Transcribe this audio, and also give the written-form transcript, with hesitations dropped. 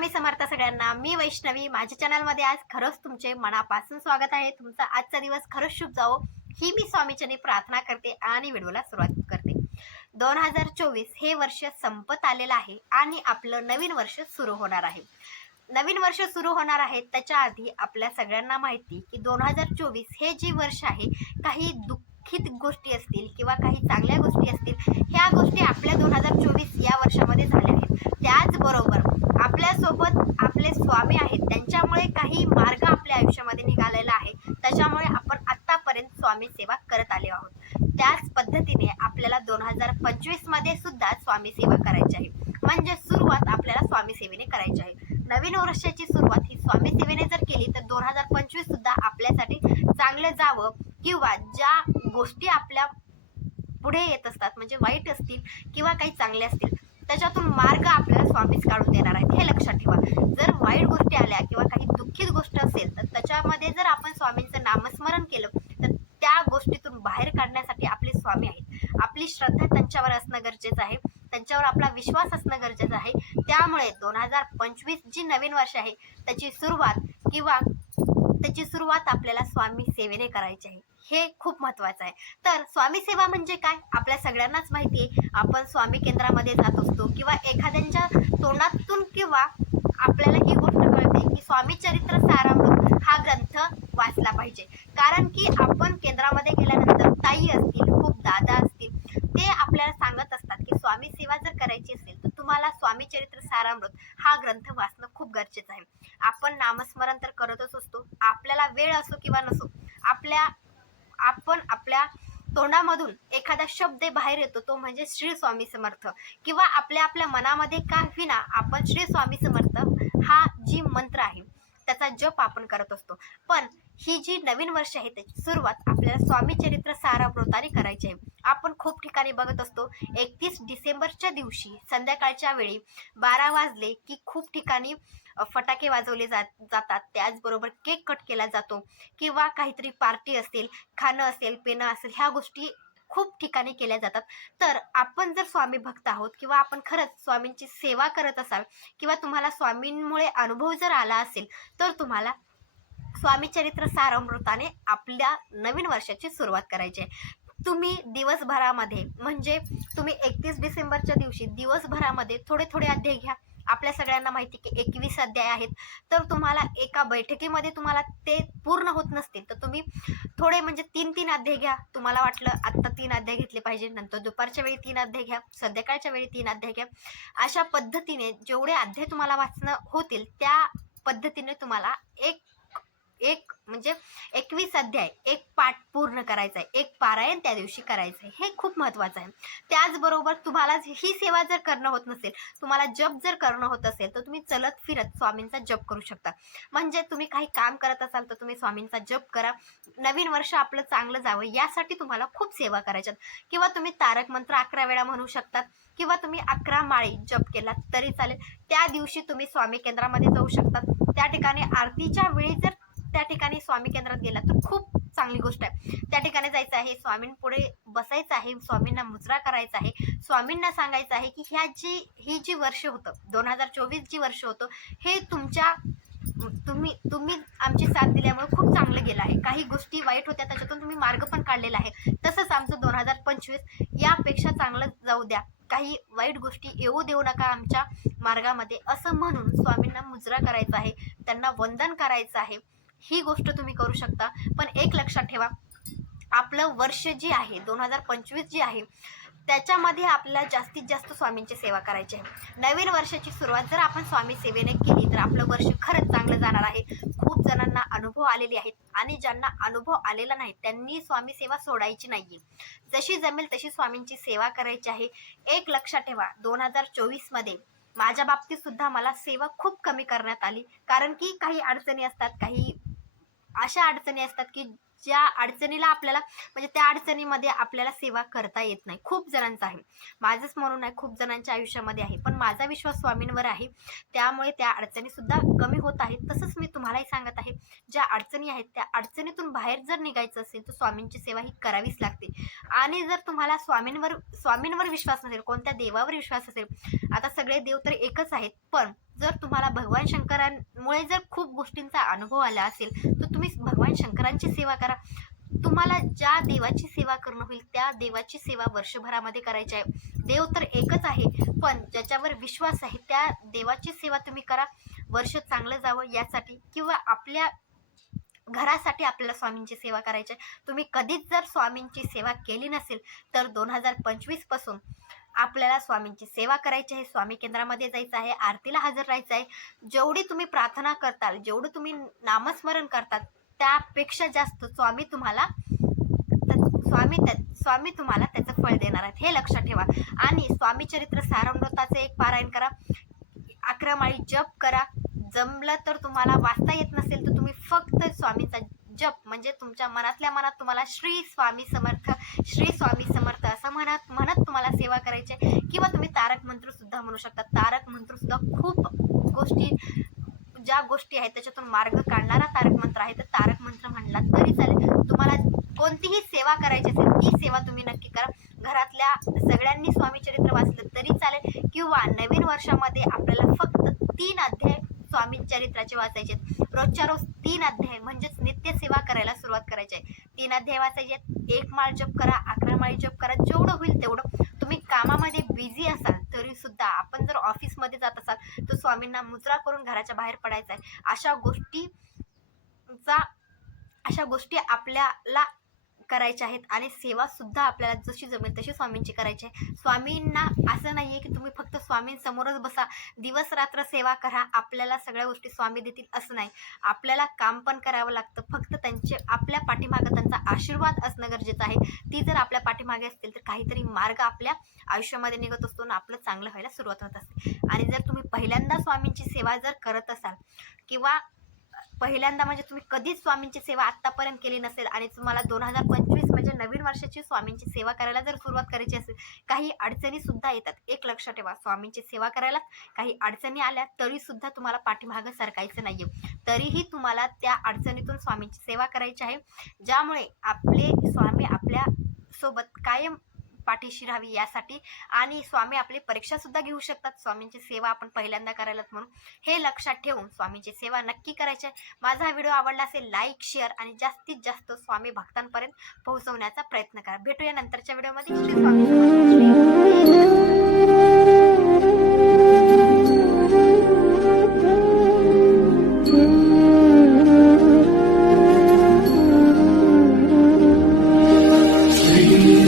स्वामी समर्थ सगळ्यांना। मी वैष्णवी, माझ्या चॅनलमध्ये आज खरंच तुमचे मनापासून स्वागत आहे। तुमचा आजचा दिवस खरंच शुभ जावो ही मी स्वामीचरणी प्रार्थना करते आणि व्हिडिओला सुरुवात करते। 2024 हे वर्ष संपत आलेलं आहे आणि आपलं नवीन वर्ष सुरू होणार आहे। नवीन वर्ष सुरू होणार आहे त्याच्या आधी आपल्या सगळ्यांना माहिती की 2024 हे जे वर्ष आहे, काही दुःखित गोष्टी असतील किंवा काही चांगल्या गोष्टी असतील, ह्या गोष्टी आपल्या 2024 या वर्षामध्ये झाल्या आहेत। त्याचबरोबर आपल्यासोबत आपले स्वामी आहेत, त्यांच्यामुळे काही मार्ग आपल्या आयुष्यामध्ये निघालेला आहे, त्याच्यामुळे आपण आतापर्यंत स्वामी सेवा करत आले आहोत। त्याच पद्धतीने आपल्याला 2025 मध्ये सुद्धा स्वामी सेवा करायची आहे, म्हणजे सुरुवात आपल्याला स्वामी सेवेने करायची आहे। नवीन वर्षाची सुरुवात ही स्वामी सेवेने जर केली तर 2025 सुद्धा आपल्यासाठी चांगलं जावं, किंवा ज्या गोष्टी आपल्या पुढे येत असतात, म्हणजे वाईट असतील किंवा काही चांगले असतील, त्याच्यातून मार्ग आपल्याला स्वामीच काढून देणार आहेत, हे लक्षात ठेवा। जर वाईट गोष्टी आल्या किंवा काही दुःखित गोष्ट असेल तर त्याच्यामध्ये जर आपण स्वामींचं नामस्मरण केलं तर त्या गोष्टीतून बाहेर काढण्यासाठी आपले स्वामी आहेत। आपली श्रद्धा त्यांच्यावर असणं गरजेचं आहे, त्यांच्यावर आपला विश्वास असणं गरजेचं आहे। त्यामुळे 2025 जी नवीन वर्ष आहे त्याची सुरुवात आपल्याला स्वामी सेवेने करायची आहे, हे खूप महत्त्वाचं आहे। तर स्वामी सेवा म्हणजे काय आपल्या सगळ्यांनाच माहिती आहे। आपण स्वामी केंद्रामध्ये जात असतो किंवा एखाद्यांच्या तोंडातून किंवा आपल्याला ही गोष्ट कळते की स्वामी चरित्र सारामृत हा ग्रंथ वाचला पाहिजे, कारण की आपण केंद्रामध्ये गेल्यानंतर ताई असतील, खूप दादा असतील, ते आपल्याला सांगत असतात की स्वामी सेवा जर करायची असेल तर तुम्हाला स्वामी चरित्र सारामृत हा ग्रंथ वाचणं खूप गरजेचं आहे। आपण नामस्मरण तर करतच असतो, आपल्याला वेळ असो किंवा नसो, आपण आपल्या तोंडामधून एखादा शब्द बाहेर येतो तो म्हणजे श्री स्वामी समर्थ, किंवा आपल्या मनामध्ये का होईना आपण श्री स्वामी समर्थ हा जी मंत्र आहे त्याचा जप आपण करत असतो। पण ही जी नवीन वर्ष आहे त्याची सुरुवात आपल्याला स्वामी चरित्र सारामृताने करायची आहे। आपण खूप ठिकाणी बघत असतो 31 डिसेंबरच्या दिवशी संध्याकाळच्या वेळी 12 वाजले की खूप ठिकाणी फटाके वाजवले जातात, त्याचबरोबर केक कट केला जातो, किंवा काहीतरी पार्टी असेल, खाणं असेल, पिणं असेल, ह्या गोष्टी खूप ठिकाणी केल्या जातात। तर आपण जर स्वामी भक्त आहोत किंवा आपण खरंच स्वामींची सेवा करत असाल किंवा तुम्हाला स्वामींमुळे अनुभव जर आला असेल तर तुम्हाला स्वामी चरित्र सारामृताने आपल्या नवीन वर्षाची सुरुवात करायची आहे। तुम्ही दिवसभरामध्ये, म्हणजे तुम्ही 31 डिसेंबरच्या दिवशी दिवसभरामध्ये थोडे थोडे अध्याय घ्या। आपल्या सगळ्यांना माहिती की 21 अध्याय आहेत, तर तुम्हाला एका बैठकीमध्ये तुम्हाला ते पूर्ण होत नसतील तर तुम्ही थोडे म्हणजे 3-3 अध्याय घ्या। तुम्हाला वाटलं आत्ता 3 अध्याय घेतले पाहिजे, नंतर दुपारच्या वेळी 3 अध्याय घ्या, संध्याकाळच्या वेळी 3 अध्याय घ्या। अशा पद्धतीने जेवढे अध्याय तुम्हाला वाचणं होतील त्या पद्धतीने तुम्हाला एक म्हणजे 21 अध्याय, एक पाठ पूर्ण करायचा आहे, एक पारायण त्या दिवशी करायचं आहे, हे खूप महत्त्वाचं आहे। त्याचबरोबर तुम्हाला ही सेवा जर करणं होत नसेल, तुम्हाला जप जर करणं होत असेल तर तुम्ही चलत फिरत स्वामींचा जप करू शकता। म्हणजे तुम्ही काही काम करत असाल तर तुम्ही स्वामींचा जप करा, नवीन वर्ष आपलं चांगलं जावं यासाठी तुम्हाला खूप सेवा करायच्यात। किंवा तुम्ही तारक मंत्र 11 वेळा म्हणू शकतात, किंवा तुम्ही 11 माळी जप केला तरी चालेल। त्या दिवशी तुम्ही स्वामी केंद्रामध्ये जाऊ शकतात, त्या ठिकाणी आरतीच्या वेळी जर त्या ठिकाणी स्वामी केंद्रात गेला तर खूप चांगली गोष्ट आहे। त्या ठिकाणी जायचं आहे, स्वामींपुढे बसायचं आहे, स्वामींना मुजरा करायचा आहे, स्वामींना सांगायचं आहे की ही जी वर्ष होतं 2024 जी वर्ष होतं हे तुम्ही आमची साथ दिल्यामुळे खूप चांगलं गेलं आहे। काही गोष्टी वाईट होत्या त्याच्यातून तुम्ही मार्ग पण काढलेला आहे, तसंच आमचं 2025 यापेक्षा चांगलं जाऊ द्या, काही वाईट गोष्टी येऊ देऊ नका आमच्या मार्गामध्ये, असं म्हणून स्वामींना मुजरा करायचा आहे, त्यांना वंदन करायचं आहे। ही गोष्ट तुम्ही करू शकता। पण एक लक्षात ठेवा, आपलं वर्ष जी आहे 2025 जी आहे त्याच्यामध्ये आपल्याला जास्तीत जास्त स्वामींची सेवा करायची आहे। नवीन वर्षाची सुरुवात जर आपण स्वामी सेवेने केली तर आपलं वर्ष खरंच चांगलं जाणार आहे। खूप जणांना अनुभव आलेले आहेत आणि ज्यांना अनुभव आलेला नाही त्यांनी स्वामी सेवा सोडायची नाहीये, जशी जमेल तशी स्वामींची सेवा करायची आहे। एक लक्षात ठेवा, 2024 मध्ये माझ्या बाबतीत सुद्धा मला सेवा खूप कमी करण्यात आली, कारण की काही अडचणी असतात, काही अशा अडचणी असतात की ज्या अडचणीला आपल्याला म्हणजे त्या अडचणीमध्ये आपल्याला सेवा करता येत नाही। खूप जणांचं आहे, माझंच म्हणून नाही, खूप जणांच्या आयुष्यामध्ये आहे, पण माझा विश्वास स्वामींवर आहे, त्यामुळे त्या अडचणी सुद्धा कमी होत आहेत। तसंच मी तुम्हालाही सांगत आहे, ज्या अडचणी आहेत त्या अडचणीतून बाहेर जर निघायचं असेल तर स्वामींची सेवा ही करावीच लागते। आणि जर तुम्हाला स्वामींवर विश्वास नसेल, कोणत्या देवावर विश्वास असेल, आता सगळे देव तर एकच आहेत, पण जर तुम्हाला भगवान शंकरांमुळे जर खूप गोष्टींचा अनुभव आला असेल तर तुम्ही भगवान शंकरांची सेवा करा. तुम्हाला ज्या देवाची सेवा करणं होईल त्या देवाची सेवा वर्षभरामध्ये करायची आहे. देव तर एकच आहे, पण ज्याच्यावर विश्वास आहे त्या देवाची सेवा तुम्ही करा. वर्ष चांगलं जावं यासाठी, किंवा आपल्या घरासाठी आपल्याला स्वामींची सेवा करायची आहे. तुम्ही कधीच जर स्वामींची सेवा केली नसेल तर 2025 पासून आपल्याला स्वामींची सेवा करायची आहे. स्वामी केंद्रामध्ये जायचं आहे, आरतीला हजर राहायचं आहे. जेवढी तुम्ही प्रार्थना करताल, जेवढं तुम्ही नामस्मरण करतात त्यापेक्षा जास्त स्वामी तुम्हाला त्याचं फळ देणार आहेत, हे लक्षात ठेवा. आणि स्वामी चरित्र सारामृताचे एक पारायण करा, 11 माळी जप करा. जमलं तर तुम्हाला वाचता येत नसेल तर तुम्ही फक्त स्वामींचा जप म्हणजे तुमच्या मनातल्या मनात तुम्हाला श्री स्वामी समर्थ असं म्हणत तुम्हाला सेवा करायची आहे. किंवा तुम्ही तारक मंत्र सुद्धा म्हणू शकता. तारक मंत्र सुद्धा खूप ज्या गोष्टी आहेत त्याच्यातून मार्ग काढणारा तारक मंत्र आहे, तर तारक मंत्र म्हणला तरी चालेल. तुम्हाला कोणतीही सेवा करायची असेल ती सेवा तुम्ही नक्की करा. घरातल्या सगळ्यांनी स्वामी चरित्र वाचलं तरी चालेल, किंवा नवीन वर्षामध्ये आपल्याला फक्त 3 अध्याय स्वामी चरित्राचे वाचायचे. रोजच्या रोज 3 अध्याय म्हणजेच नित्य सेवा करायला सुरुवात करायची आहे. 3 अध्याय वाचायचे, 1 माळ जप करा, 11 माळी जप करा. जेवढं होईल तेवढं. तुम्ही कामामध्ये बिझी असाल तरी सुद्धा, आपण जर ऑफिसमध्ये जात असाल तर स्वामींना मुजरा करून घराच्या बाहेर पडायचं आहे. अशा गोष्टी आपल्याला करायच्या आहेत. आणि सेवा सुद्धा आपल्याला जशी जमेल तशी स्वामींची करायची आहे. स्वामींना असं नाहीये की तुम्ही फक्त स्वामींसमोरच बसा, दिवस रात्र सेवा करा, आपल्याला सगळ्या गोष्टी स्वामी देतील असं नाही. आपल्याला काम पण करावं लागतं. फक्त आपल्या पाठीमागं त्यांचा आशीर्वाद असणं गरजेचं आहे. ती जर आपल्या पाठीमागे असतील तर काहीतरी मार्ग आपल्या आयुष्यामध्ये निघत असतो आणि आपलं चांगलं व्हायला सुरुवात होत असते. आणि जर तुम्ही पहिल्यांदा स्वामींची सेवा जर करत असाल, किंवा पहिल्यांदा म्हणजे तुम्ही कधीच स्वामींची सेवा आत्तापर्यंत केली नसेल आणि तुम्हाला 2025 म्हणजे नवीन वर्षाची स्वामींची सेवा करायला जर सुरुवात करायची असेल, काही अडचणी सुद्धा येतात. एक लक्षात ठेवा, स्वामींची सेवा करायला काही अडचणी आल्या तरी सुद्धा तुम्हाला पाठीमागं सरकायचं नाहीये. तरीही तुम्हाला त्या अडचणीतून स्वामींची सेवा करायची आहे, ज्यामुळे आपले स्वामी आपल्या सोबत कायम पाठीशी राहावी यासाठी. आणि स्वामी आपली परीक्षा सुद्धा घेऊ शकतात, स्वामींची सेवा आपण पहिल्यांदा करायला म्हणून. हे लक्षात ठेवून स्वामींची सेवा नक्की करायची आहे. माझा हा व्हिडिओ आवडला असेल लाईक, शेअर आणि जास्तीत जास्त स्वामी भक्तांपर्यंत पोहोचवण्याचा प्रयत्न करा. भेटूया नंतरच्या व्हिडिओमध्ये. श्री स्वामी समर्थ.